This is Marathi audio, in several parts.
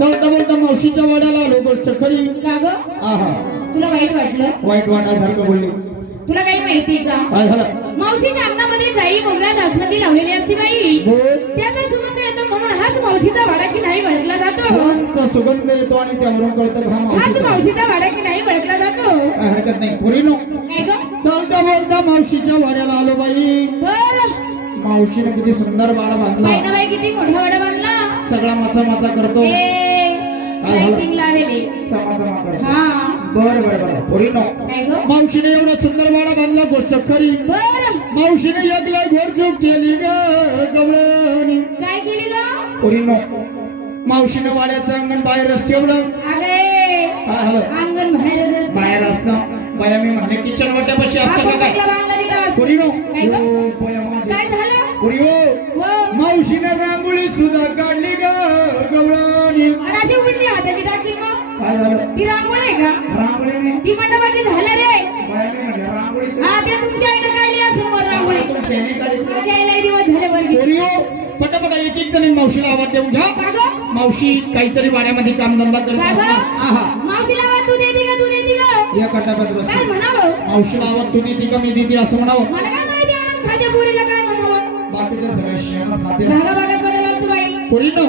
चौथा बोलता मावशीच्या वाड्याला आलो गोष्ट खरी. का ग? आहा तुला वाईट वाटलं? वाईट वाटायसारखं बोलली. तुला काही माहिती का? काय झालं? मावशीच्या अंगणामध्ये जाई मोगरा जास्वंदी लावलेली असते बाई. त्याचा सुगंध येतो म्हणून हाच मावशीचा वाडा की नाही ओळखला जातो. फुलांचा सुगंध येतो आणि त्यावरून कळतं घाम हाच मावशीचा. मावशीचा वाडा की नाही ओळखला जातो. काय हरकत नाही. काय ग? चालता बोलता मावशीच्या वाड्याला आलो बाई. बर. मावशीने किती सुंदर बाळा बांधला. ना बाई किती मोठा वाडा बांधला. सगळा माचा माचा करतो. ए लाइटिंग लावेली समाचा माचा हा. बर बर बर. पोरीनो काय ग? मावशीने एवढा सुंदर बाळा बांधला गोष्ट खरी. बर. मावशीने एकला घोर चूक केली ग गवळणी काय केली ग? पोरीनो मावशीने वाड्याचं अंगण बाहेरच ठेवलं. अगे काय झालं अंगण बाहेर बाहेर असणं बाया मी म्हणले किचन वाट्यापाशी काय? म्हणजे. हो हो मावशीने रांगोळी सुद्धा काढली ग गवळणी आणि अशी उलटी हाताची टाकली मग काय झालं? ती रांगोळी आहे का? रांगोळीने ती मंडपाची झालं रे. बाया मी म्हणले रांगोळीच्या हा ते तुमच्या आईनं काढली असून वर रांगोळी. तुमच्या ह्याने काढली. माझ्या आईला दिवस झाले हो पटापटा एक एक जणी मावशीला आवाज देऊन घ्या. मावशी काहीतरी वाड्यामध्ये कामधंदा करत मावशीला आवाज तू कटापत बस काय म्हणावं? मावशीला आवाज तू देते का मी देते असं म्हणावं. मला काय माहिती आण खात्या पोरीला काय म्हणावं? बाकीच्या सगळ्या शेणात खाते. भागा भागात बदल असतो बाई. पोरीनो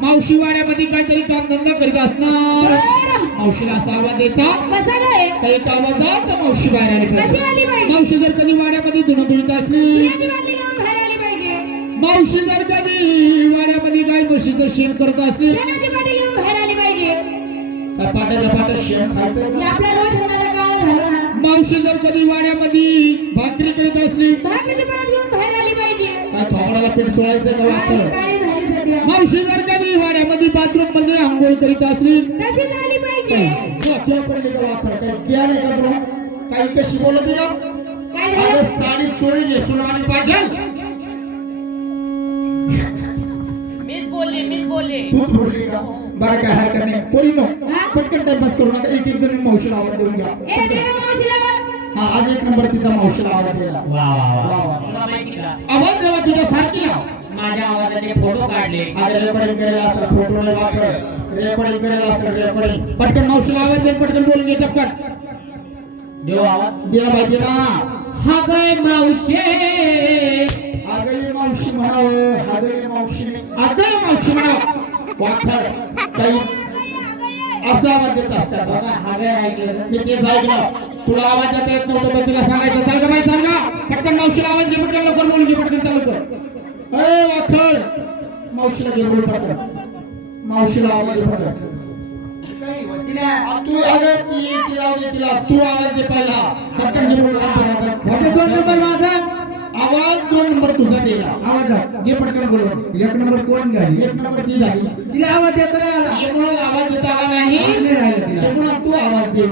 मावशी वाड्यामध्ये काहीतरी कामधंदा करीत असणार. बरं. मावशीला असा आवाज द्यायचा. कसा काय? काही एक आवाजात मावशी बाहेर आली कशी पाहिजे. आली पाहिजे मावशी जर कधी वाड्यामध्ये धुणं धुणीत असली. तुझ्याची बाटली घेऊन बाहेर आली पाहिजे. मावशी जर कधी वाड्यामध्ये गाय म्हशीचं शेण करत असली. शेणाची बाटली घेऊन बाहेर आली पाहिजे. पाट्याच्या पाट्यात शेण खायचं. आपल्या रोज संध्याचा काळ झाला ना. मावशी जर कधी वाड्यामध्ये भाकरी करत असली भाकरीची परत घेऊन बाहेर आली पाहिजे. काय थोबडाला पीठ चोळायचं का काळी वाटतं काळी झाली सध्या? मावशी जर कधी वाड्यामध्ये बाथरूममध्ये आंघोळ करीत असली तशी झाली पाहिजे. काय किया नाही का तुला काही कशी बोलत तुला काय झालं? साडी चोळी नेसून आली पाहिजे. बरं काय हरकत नाही. पोरी नो हा? पटकन टाइमपास करू नका. एक एक जण मावशीला आवाज देऊन घ्या. हा आज एक नंबर तिचा मावशीला आवाज दिला वा वा वा, वा वा. तुला माहिती का? आवाज देवा तुझ्या सारखी ना माझ्या आवाजाचे फोटो काढले. आज रेकॉर्डिंग करेल असेल फोटो वापर. रेकॉर्डिंग करेल असेल रेकॉर्डिंग. पटकन मावशीला आवाज दे पटकन बोलून घे टपकन देऊ आवाज. दिला पाहिजे ना हा गय मावशे. आगय मावशी म्हणावं हागय मावशी. आगय मावशी म्हणावं. वाखर काही असं आवाज देत असतात. बघा हागय ऐकलं. मी तेच ऐकलं तुला आवाज देता येत नव्हतं तर तुला सांगायचं चाल का माहिती सांग का पटकन मावशीला आवाज दे पटकन लवकर बोलून घे पटकन चालू कर अरे वाखर मावशीला घे बोल पटकन. मावशीला आवाज दे पटकन. तू अगं ती तिला तिला. तू आवाज दे पहिला. पटकन घे बोल. दोन नंबर माझा. आवाज दोन नंबर तुझा दिला आवाज घे पटकन बोलून. एक नंबर कोण झाली एक नंबर ती झाली तिला आवाज देत नाही आला येमुळे आवाज देता आला नाही. शेवटी तू आवाज दे.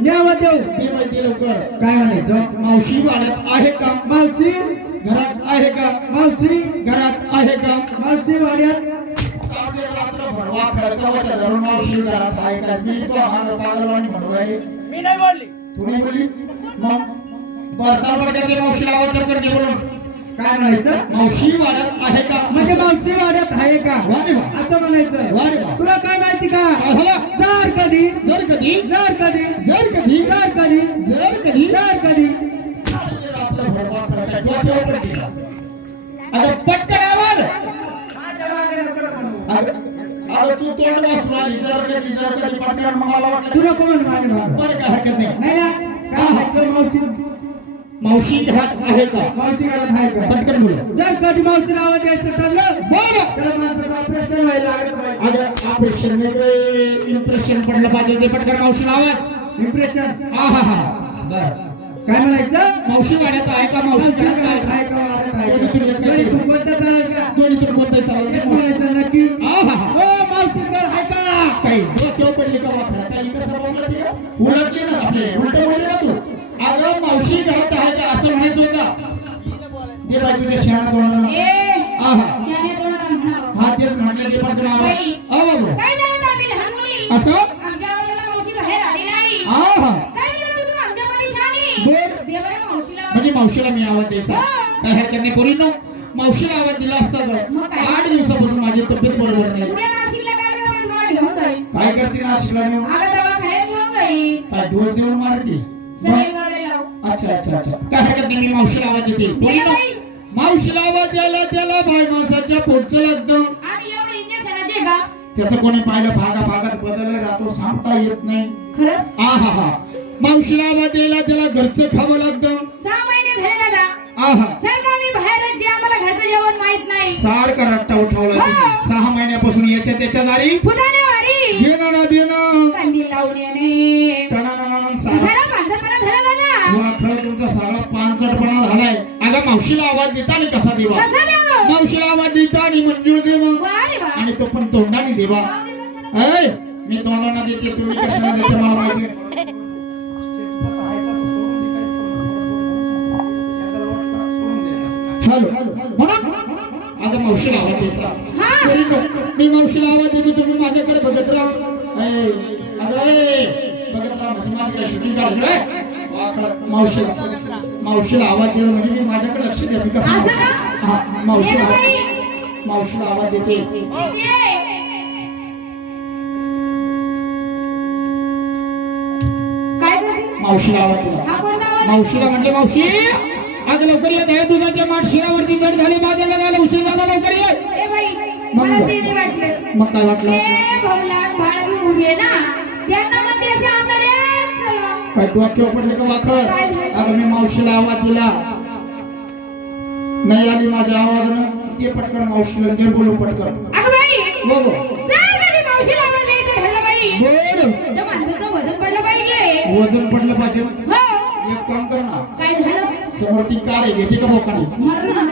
मी आवाज देऊ. ते माहिती लवकर. काय म्हणायचं? मावशी वाड्यात आहे का? मावशी? घरात आहे का? मावशी? घरात आहे का? मावशी वाड्यात मावशी घरात आहे का? ती तो आम्हाला पागलवाणी म्हणू आहे. मी नाही बोलली. तू नाही बोलली? मग? काय म्हणायचं? मावशी वाड्यात आहे का? म्हणजे मावशी वाड्यात आहे का. असं म्हणायचं. तुला काय माहिती का? जर कधी जर कधी? जर कधी जर कधी? जर कधी जर कधी? जर कधी. आता पटकन आवाज. तू तोंड वाचून आली जर कधी जर कधी. पटकन मग मला वाटलं तुला कोण माझे भाग बरं काय हरकत नाही. मावशी? मावशी घरात आहे का? मावशी घरात आहे का? पटकन बोल. जर कधी मावशीला आवाज द्यायचं ठरलं बरं त्या माणसाचं ऑपरेशन व्हायला अगं ऑपरेशन इम्प्रेशन पडलं पाहिजे ते पटकन मावशीला आवाज इम्प्रेशन हा हा हा. बर. काय म्हणायचं? मावशी वाड्यात आहे का मावशी? मावशी घरात आहे का का वाड्यात आहे. दोन्हीतून एक का? काही दोन्हीतून कोणतं चालेल. म्हणायचं नक्की. हा हा. हा मावशी घर आहे का? काही देऊन मारते. अच्छा अच्छा अच्छा. मावशीला आवाज. मावशीला आवाज द्यायला त्याला बाय माणसाच्या पोटचं लागतं. आणि एवढे इंजेक्शनाचे का? त्याचं कोणी पाहिलं भागा भागात राहतो सांगता येत नाही. खरंच? हा हा. मावशीला आवाज द्यायला त्याला घरचं खावं लागतं. सहा महिने झाले दादा आ हा. सरकारी बाहेरच जे आम्हाला घरचं जेवण माहीत नाही. सारखा रट्टा उठवला तुम्ही. सहा महिन्यापासून याच्या त्याच्या दारी फुटाणे देणं ना देणं. कंदील लावून येणे. झाला पांढरपणा झाला दादा वा, खरं तुमचा सगळा पानसटपणा झालाय. अगं मावशीला आवाज देता आणि कसा देवा? कसा द्यावं मावशीला आवाज देता आणि मंजूर देवा. वा रे वा. आणि तो पण तोंडाने देवा. वाव दे कसं ना. ऐ, मी तोंडाने देते तुम्ही कशाने देते मला माहिती नाही. हॅलो. म्हणा अगं मावशीला आवाज द्यायचा हा. तरी नको. मी मावशीला आवाज देतो तुम्ही माझ्याकडे बघत राहा बघत राहा म्हणजे माझी रे? वा, खरं. मावशीला मावशीला आवाज दिला म्हणजे मी माझ्याकडे लक्ष द्या का? हा, मावशीला मावशीला आवाज देते? मावशीला आवाज दिला? मावशीला म्हटले मावशी अगं लवकर ये दया दुधाच्या माठ शिरावरती जड झाली माझ्या लगायला उशीर झाला लवकर ये. ए बाई मला ते नाही वाटलं. मग काय वाटलं? ते भाऊला भाडा घेऊन उभी आहे ना. त्यांना म्हणते असे अंधारे चला. काय तू पडले का? अगं मी मावशीला आवाज दिला. नाही आली माझ्या आवाजानं. ते पटकन मावशीला दे बोलू पटकन. अगं बाई हो हो. मावशीला आवाज बाई. बरं माणसाचं वजन पडलं पाहिजे. वजन पडलं पाहिजे. हो. एक काम कर ना. काय झालं? समोर ती कार आहे घेते का बोकाने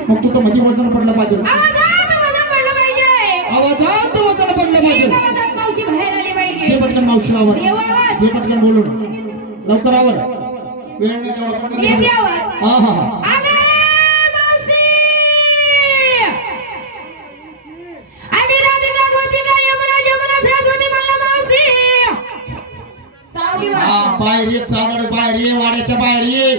मग तू तर मध्ये वजन पडलं पाहिजे. आवाजात वजन पडलं पाहिजे. आवाजात वजन पडलं पाहिजे. आवाजात मावशी आवाज. ते पटकन बोलून लवकर आवर वेळ नाही तेवढा. येते हा हा हा. हा बाहेर ये बाहेर ये वाड्याच्या बाहेर ये.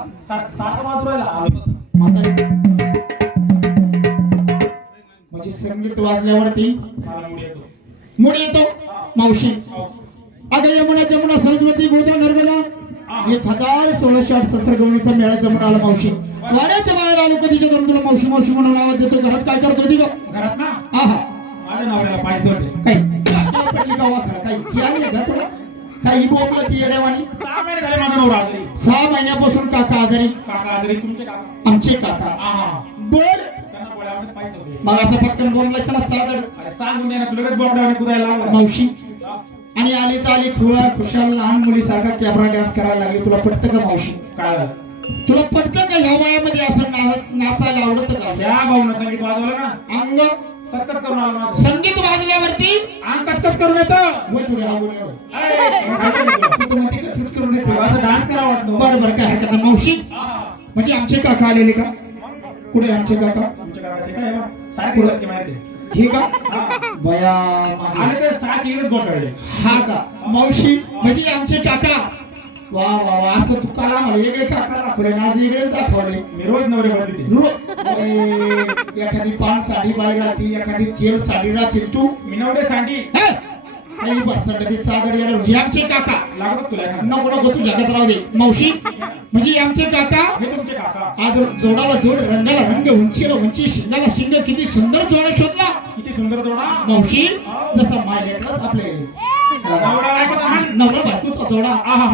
सारखं. म्हातारी म्हणजे संगीत वाजल्यावरती मूड येतो. मावशी. अगं यमुना जमुना सरस्वती गोदा नर्मदा. एक हजार सोळाशे आठ सत्सर मेळा जमून आला मावशी. वाड्याच्या बाहेर आलो कधीच्या करून तुला मावशी मावशी म्हणून आवाज देतो? घरात काय करत होती घरात ना? आहा. माझ्या नवऱ्याला पाहिजे काय काय काही बोबलं ती येड्यावानी सहा महिने झाले माझा नवरा आजारी. सहा महिन्यापासून काका आजारी. काका आजारी तुमचे काका? आमचे काका. आहा त्यांना पाहिजे होते. मग असं पटकन बोंबलायचं ना चादर. अरे सांगून दे ना तू लगेच बोबड्यावर कुदायला लागला. मावशी. आणि आली तर आली खुळा खुशाल लहान मुलीसारखा कॅमेरा डान्स करायला लागली. तुला पटतं का मावशी? काय झालं? तुला पटतं का ह्या वयामध्ये असं ना- नाचायला आवडतं का? त्या भाऊनं संगीत वाजवलं ना. अंग कचकच करून आलं माझं संगीत वाजल्यावरती अंग कचकच करून येतं होय? तू कचकच करून डान्स वाटतो बरं बरं काय हरकत नाही. मावशी. म्हणजे आमचे काका आलेले का कुठे आमचे काका तुमच्या काका ते काय बा? सारखे होते माहिती हे का. बया. आले ते सात गोठवले हा का मावशी म्हणजे आमचे काका वा वा वा. तू काल आम्हाला वेगळे काका दाखवले ना आज वेगळेच दाखवले. मी रोज नवरे बदलते एखादी पान साडी बाई राहते एखादी तेल साडी राहते तू मी नवरे सांडी हे? काही बसडली चादर याला हे आमचे काका. लागत तुला एखादं. नको नको तू जगात राहू दे. मावशी म्हणजे हे आमचे काका? हे तुमचे काका. आज जोडाला जोड रंगाला रंग उंचीला उंची शिंगाला शिंग किती सुंदर जोडा शोधला. किती सुंदर जोडा. मावशी जसा माझ्या आपले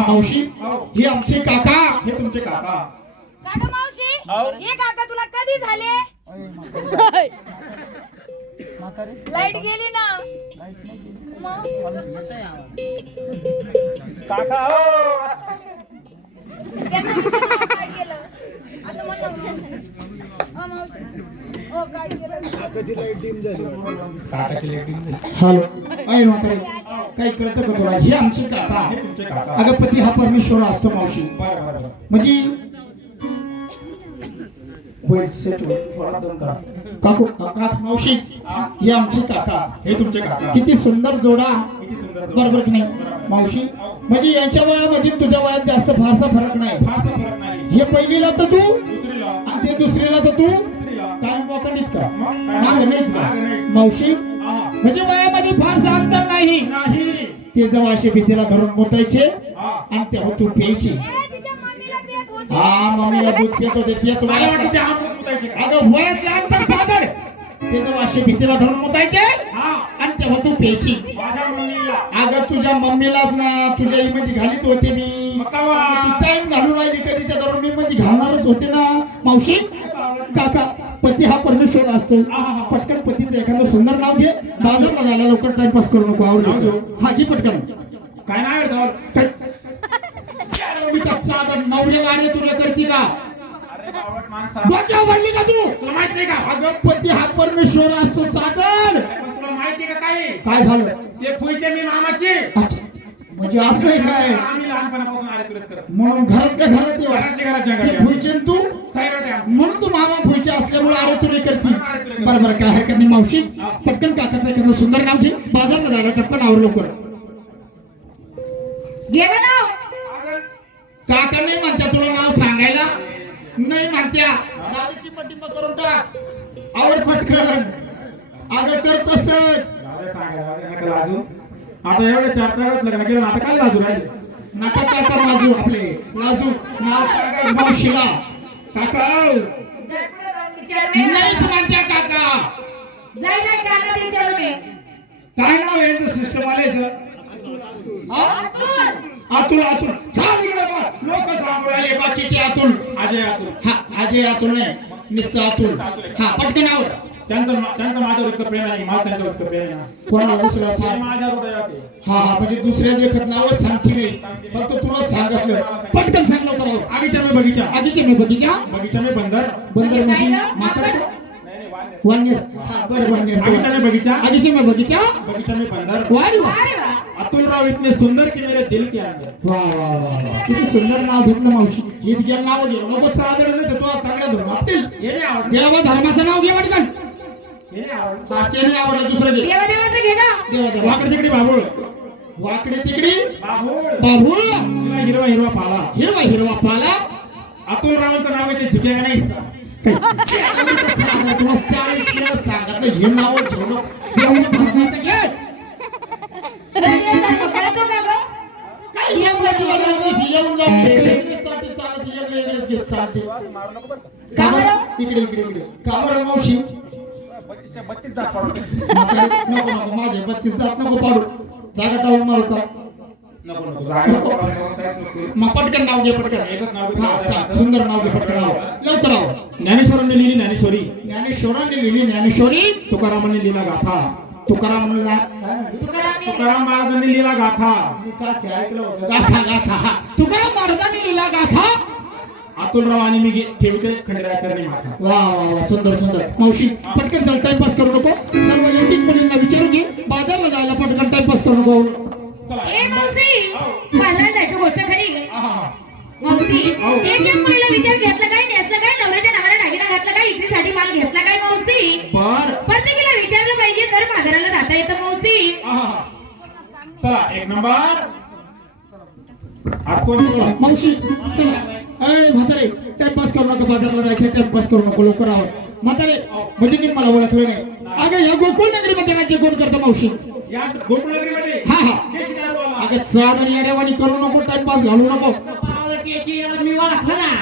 मावशी हे आमचे काका. हे तुमचे काका. काका मावशी हे काका तुला कधी झाले? लाइट गेली ना. काका हो. असं म्हणलं हो, हॅलो अय म्हातारे काही कळतं का तुला? ही आमची काका हे तुमचे काका. अगं पती हा परमेश्वर असतो मावशी. म्हणजे. थोडा दम करा. काकू काका मावशी हे. आमचे काका हे तुमचे काका. किती सुंदर जोडा. किती सुंदर जोड. बरोबर की नाही? मावशी म्हणजे यांच्या वयामध्ये तुझ्या वयात जास्त फारसा फरक नाही. फारसा फरक नाही. हे पहिलीला तर तू दुसरीला. आणि ते दुसरीला तर तू काय का? मग? मागं नाहीच का. मावशी. म्हणजे वयामध्ये फारसा अंतर नाही. नाही. ते जेव्हा असे भीतीला धरून मोतायचे हा. आणि तेव्हा तू प्यायची. होती. हा मम्मीला दूध पित होते तेच हात? अगं वयातलं अंतर सादर ते जेव्हा असे भीतीला धरून मोतायचे हा. आणि तू प्यायची. माझ्या मम्मीला. अगं तुझ्या मम्मीलाच ना तुझ्या मध्ये घालीत होते मी? टाइम घालून राहिली कधीच्या धरून मी मध्ये घालणारच होते ना मावशी? काका पती हा परमेश्वर असतो. पटकन पतीचं एखादं सुंदर नाव घे. बाजारला जायला लवकर टाइमपास करू नको आवडतो घेऊ. हा घे पटकन. काय नाव आहे त्यावर? काय? मी का साधं नवरे वारे तुला करते का? भरली का तू? तुला माहीत नाही का? अगं पती हा परमेश्वर असतो चादर पण तुला माहिती का काही काय झालं? ते फुईचे मी मामाचे. म्हणजे असं आहे काय? आम्ही लहानपणापासून आले तुला करत म्हणून घरातल्या घरात येवा. घरातल्या घरात ते जगायला. भुईचंद तू साहेब होते आमचे. म्हणून तू मामा भुईचे असल्यामुळे अरे तुला करते. बरं बरं काय हरकत नाही मावशी. पटकन काकाचं एखादं सुंदर नाव घे बाजारला जायला टपकन आवर लवकर. नाव काका नाही म्हणत्या तुला नाव सांगायला. नाही म्हणत्या. टिप्पा टिप्पा करून टाक. आवड पटकन. अगं कर तसंच. आता एवढे चार चार लग्न केलं आता काय लाजू राहिले. नका काका लाजू आपले. लाजू. नाव मावशीला काका. नाहीच म्हणत्या काय नाव आहे याचं सिस्टम आल्याचं हा? अतुल. अतुल चाल इकडे लोक सांगू राहिले बाकीचे अतुल. अजय अतुल. हा अजय अतुल नाही. नुसतं अतुल. हा पटकन आवर. त्यांचं त्यांचं माझ्यावर इतकं प्रेम आहे माझं त्यांच्यावर इतकं प्रेम आहे. ना. कोणाला दुसरा ते सांग माझ्या हृदयात आहे. हा हा म्हणजे दुसऱ्या देखत नाव सांगची नाही. फक्त तुला सांगितलं पटकन सांग लवकर आवर आगीच्या मी बगीचा. आधीचे मी बगीचा? बगीचा मी बंदर. बंदर म्हणजे? माकड? माकड? नाही, नाही, वाढ नाही. वानर हा बरं आगीच्या वानर मी बगीचा. आधीचे मी बगीचा? बगीचा में बंदर. वारी वा. अरे वा. अतुल इतने सुंदर की मेरे दिल के अंदर. वा वा वा वा. किती सुंदर नाव घेतलं मावशी. हे घ्या नाव घे नको चादर नाही तर तो चांगला धरून आपतील हे नाही आवडलं देवा धर्माचं नाव घे पटकन हे नाही आवडलं ते नाही आवडलं दुसरं घे देवा देवाचं घे ना देवा देवा. वाकडे तिकडे बाबूळ. वाकडे तिकडे. बाबूळ. बाबूळ. हिरवा हिरवा पाला. हिरवा हिरवा पाला. अतुल रावांचं नाव आहे ते नाही चाळीस वेळा हे नाव ठेवलं. घे? इकडे इकडे इकडे. बरं मावशी बत्तीस जात पाडू. म्हातारे, नको नको माझे बत्तीस दात नको पाडू जागा टाळून मारू का. मग पटकन नाव घे पटकन. हा, सुंदर नाव घे पटकन नाव लवकर आव ज्ञानेश्वरांनी लिहिली ज्ञानेश्वरी. ज्ञानेश्वरांनी लिहिली ज्ञानेश्वरी. तुकारामांनी लिहिला गाथा. तुकाराम म्हणला तुकाराम महाराजांनी लिहिला गाथा. का ते ऐकलं होतं? गाथा गाथा हा. तुकाराम महाराजांनी लिहिला गाथा. अतुलराव आणि मी ठेवते खंडेरायचरणी माथा. वा वा वा सुंदर सुंदर. मावशी पटकन चल टाइमपास करू नको. सर्व एक मुलींना विचारून घे. बाजारला जायला पटकन टाइमपास करू नको. चला. ए मावशी जायचं गोष्ट खरी. मावशी एक एक मुलीला विचार घेतला काय नेसलं काय नवऱ्याच्या नावाला दागिना घातला काय इकडीसाठी माल घेतला काय मावशी? बर. प्रत्येकीला विचारलं पाहिजे तर बाजाराला जाता येतं मावशी. चला एक नंबर. आज कोण मावशी चला. ए म्हातारे टाइमपास करू नका बाजारला जायचं टाइमपास करू नको लवकर आवर. म्हातारे म्हणजे मी मला ओळखलं नाही. अगं या गोकुळ नगरीमध्ये राज्य कोण करतं मावशी? या हा हा. अगं साधन येड्यावानी करू नको टाइमपास घालू नको.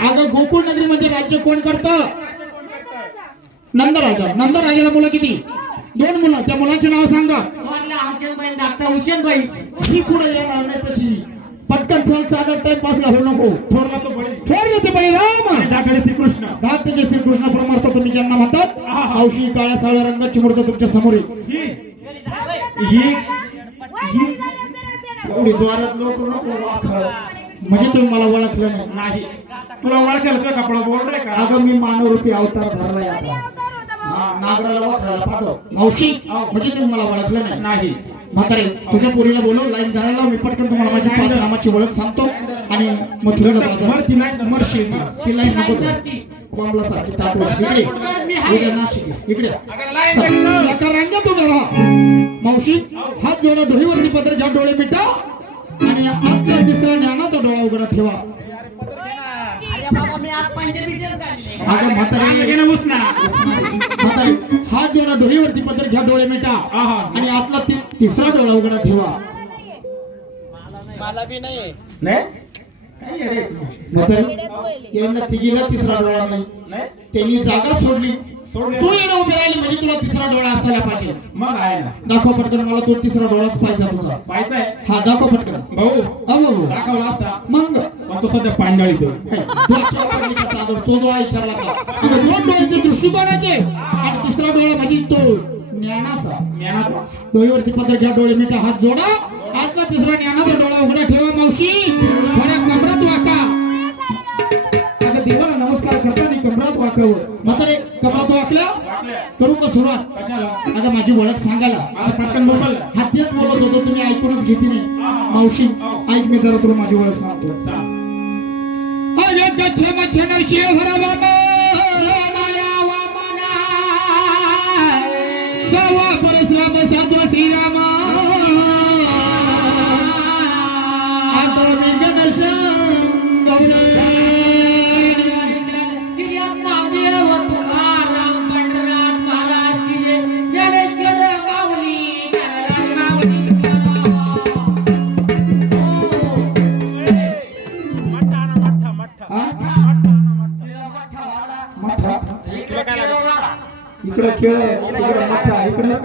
अगं गोकुळ नगरीमध्ये राज्य कोण करतं? नंदराजा. नंदराजाला मुलं किती? दोन मुलं. त्या मुलांची नाव सांगा. डॉक्टर हुसेनबाई. ही पुढे येणार नाही तशी? पटकन चल चालत टाइमपास घालू नको. थोरला तो बळी थोर येते बळीराम आणि धाकटे श्रीकृष्ण. धाकटे श्रीकृष्ण परमार्थ तुम्ही ज्यांना म्हणतात हौशी काळ्या सावळ्या रंगाची मूर्त तुमच्यासमोर. ही ही ही एवढी जोरात लोक नको. म्हणजे तुम्ही मला ओळखलं नाही. नाही. तुला ओळखेल का कपडा बोर्ड आहे का? अगं मी मानवरूपी अवतार धरलाय आता. हा, नागराला वाकराला पाठव. मावशी म्हणजे तुम्ही मला ओळखलं नाही. नाही. म्हातारे तुझ्या पोरीला बोलव लाईन धरायला मी पटकन तुम्हाला माझ्या पाच नामाची ओळख सांगतो आणि मथुरेला मर ती लाईन धर. मरशी ती लाईन नको बॉम्बला सारखी तापवशी इकडे इकडे नाशिक इकडे. रांगेत उभे राहा मावशी हात जोडा डोळीवरती पत्र घ्या डोळे मिटा आणि आतल्या दिसरा ज्ञानाचा डोळा उघडा ठेवा. अगं म्हातारे हात जोडा डोळीवरती पत्र घ्या डोळे मिटा. आहा. आणि आतला ति- तिसरा डोळा उघडा ठेवा. यांना तिघीला तिसरा डोळा नाही. नाही? त्यांनी जागा सोडली. तू येणं उभी राहिली म्हणजे तुला तिसरा डोळा असायला पाहिजे. मग आहे ना. दाखव पटकन मला तो तिसरा डोळाच पाहिजे तुझा. आहे. हा दाखव पटकन. भाऊ अहो दाखवला असता मग पण तो सध्या पांडाळी तो हे, डोक्यावर पडली का चादर? तो डोळा विचारला का म्हणजे दोन डोळे ते दृष्टिकोनाचे आणि तिसरा डोळा म्हणजे तो ज्ञानाचा ज्ञानाचा डोळीवरती पत्र घ्या डोळे मिठा हात जोडा आजला तिसरा ज्ञानाचा डोळा उघडा ठेवा मावशी थोड्या कमरात वाका अगं देवाला नमस्कार करताना कमरात वाकावं म्हातारे कमरात वाकल्या करू का सुरुवात कशाला आता माझी ओळख सांगायला पटकन बोल हा तेच बोलत होतो तुम्ही ऐकूनच घेते नाही मावशी ऐक मी जरा तुला माझी ओळख सांगतो મચ્છે મચ્છે નરશે ભરવા સવા પરશુરામ સાધુ શ્રી રામ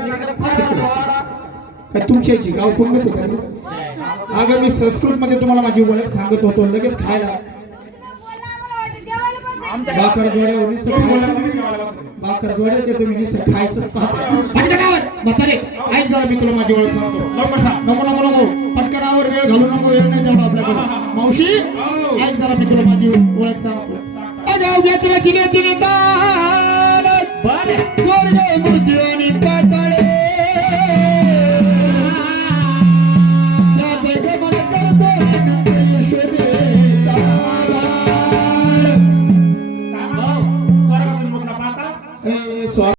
मठा इकडे काय तुमची याची गाव पंगत का? अगं मी संस्कृत मध्ये तुम्हाला माझी ओळख सांगत होतो. लगेच खायला. भाकर खायला भाकर जोड्याचे तुम्ही नुसतं खायचं पाहता. पटकनावर म्हातारे ऐक जरा मी तुला माझी ओळख सांगतो. नको नको नको पटकनावर वेळ घालू नको वेळ नाही तेवढा आपल्याकडे. मावशी ऐक जरा मी तुला माझी ओळख सांगतो. स्वर्ग मूर्ती